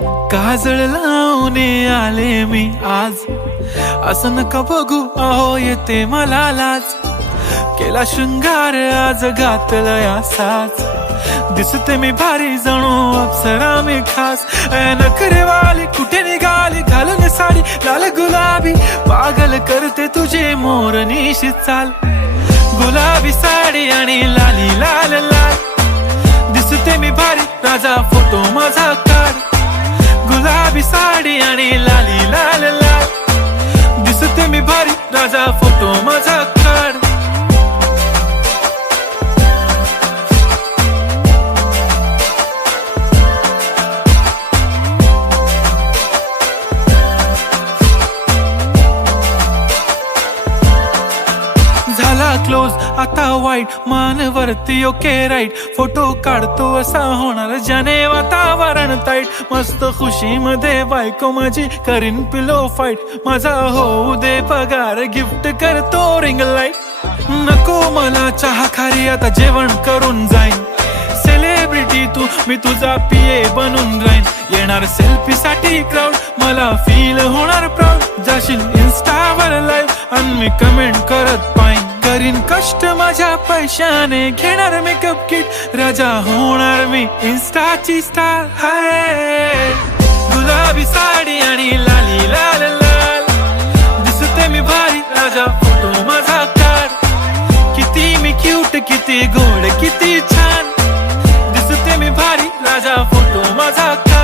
काजळ लावून आले मी आज, असं नका बघू अहो येते मला लाज. केला शृंगार आज घातला साज, दिसते मी भारी जणू अप्सरा मी खास. नखरेवाली कुठे निघाली घालून साडी लाल गुलाबी, पागल करते तुझे मोरनीशी चाल. गुलाबी साडी आणि लाली लाल लाल, दिसते मी भारी राजा फोटो माझा काढ. गुलाबी साडी आणि लाली लाल लाल, दिसते मी भारी राजा फोटो माझा काढ. झाला क्लोज आता वाईट, मान वरती ओके राईट. फोटो काढतो असा होणार ज्याने वातावरण ताईट. मस्त खुशी मध्ये बायको माझी करीन पिलो फाईट. माझा होऊ दे पगार गिफ्ट करतो रिंग लाईट. नको मला चहा खारी आता जेवण करून जाईन. सेलिब्रिटी तू मी तुझा पिये बनून राहीन. येणार सेल्फी साठी क्राऊड मला फील होणार प्राऊड. जाशील इन्स्टावर लाईव्ह आणि मी कमेंट करत पाईन. करीन कष्ट माझ्या पैशाने घेणार मेकअप किट. राजा होणार मी इन्स्टाची स्टार. हाय गुलाबी साडी आणि लाली लाल लाल, दिसते मी भारी राजा फोटो माझा काढ. किती मी क्यूट किती गोड किती छान, दिसते मी भारी राजा फोटो माझा काढ.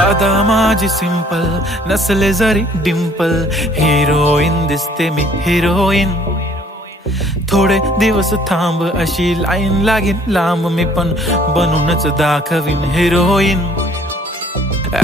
अदा माझी सिंपल नसले जरी डिंपल, हिरोईन दिसते मी हिरोईन. थोडे दिवस थांब अशी लाईन लागेल लांब, मी पण बनूनच दाखवीन हिरोईन.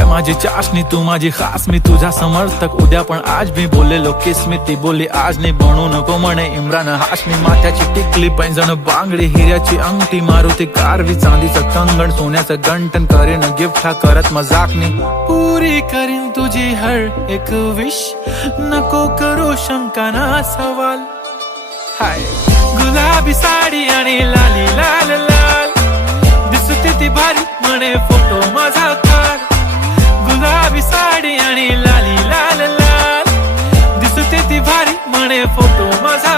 माझी चाशनी तू माझी खास, मी तुझा समर्थक उद्या पण आज. मी बोललेलो किस मी ती बोलली आज नाही. बनू नको म्हणे इम्रान हाशमी. माथ्याची टिकली पैंजण बांगडी हिऱ्याची अंगठी, मारुती कारवी चांदीचं कंगण सोन्याचं गंटन. करेन गिफ्ट हा करत मजाकनी. पुरी करीन तुझी हर एक विश, नको करू शंका ना सवाल. हाय गुलाबी साडी आणि लाली लाल लाल, दिसते ती भारी म्हणे फोटो माझा काढ. गुलाबी साडी आणि लाली लाल लाल, दिसते ती भारी म्हणे फोटो माझा.